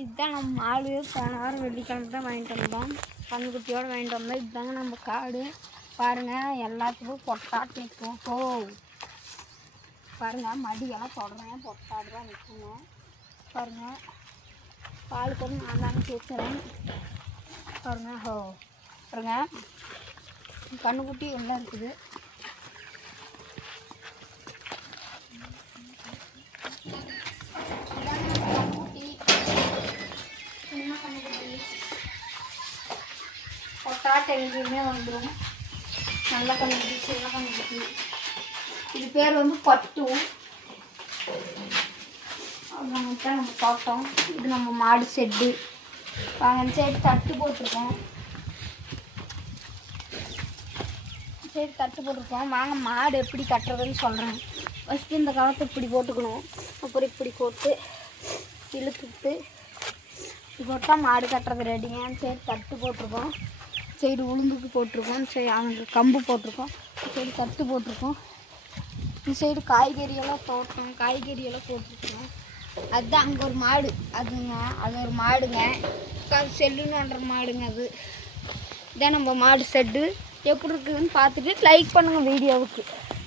இதுதான் நம்ம மாடு. போன வாரம் வெள்ளிக்கிழமை தான் வாங்கிட்டு வந்தோம். கண்ணுக்குட்டியோடு வாங்கிட்டு வந்தோம். இதுதாங்க நம்ம காடு. பாருங்கள், எல்லாத்துக்கும் பொட்டாட்டு நிற்கும். பாருங்கள், மடியெல்லாம் தொடறேன், பொட்டாடு தான் நிற்குங்க. பாருங்கள், பால் கூட நான் தானே சேர்த்துறேன். பாருங்கள், பாருங்கள், கண்ணுக்குட்டி உள்ளே இருக்குது. பொட்டாட்டு எங்கேயுமே வந்துடும். நல்ல கண்ணுக்குட்டி, சின்ன கண்ணுக்குட்டி. இது பேர் வந்து பட்டு. தான் நம்ம தோட்டம். இது நம்ம மாடு செட்டு. அந்த சைடு தட்டு போட்டிருக்கோம். வாங்க மாடு எப்படி கட்டுறதுன்னு சொல்கிறேன். ஃபஸ்ட்டு இந்த காலத்தை இப்படி போட்டுக்கணும். அப்புறம் இப்படி போட்டு இழுத்துட்டு இப்படி போட்டால் மாடு கட்டுறது ரெடிங்க. அந்த சைடு தட்டு போட்டிருக்கோம், சைடு உளுந்துக்கு போட்டிருக்கோம், சரி அவங்க கம்பு போட்டிருக்கோம், சைடு தட்டு போட்டிருக்கோம். இந்த சைடு காய்கறியெல்லாம் தோட்டம், காய்கறியெல்லாம் போட்டிருக்கோம். அதுதான் அங்கே ஒரு மாடு, அது ஒரு மாடுங்க. அது செல்லுன்ற மாடுங்க. அது இதான் நம்ம மாடு செட்டு. எப்படி இருக்குதுன்னு பார்த்துட்டு லைக் பண்ணுங்கள் வீடியோவுக்கு.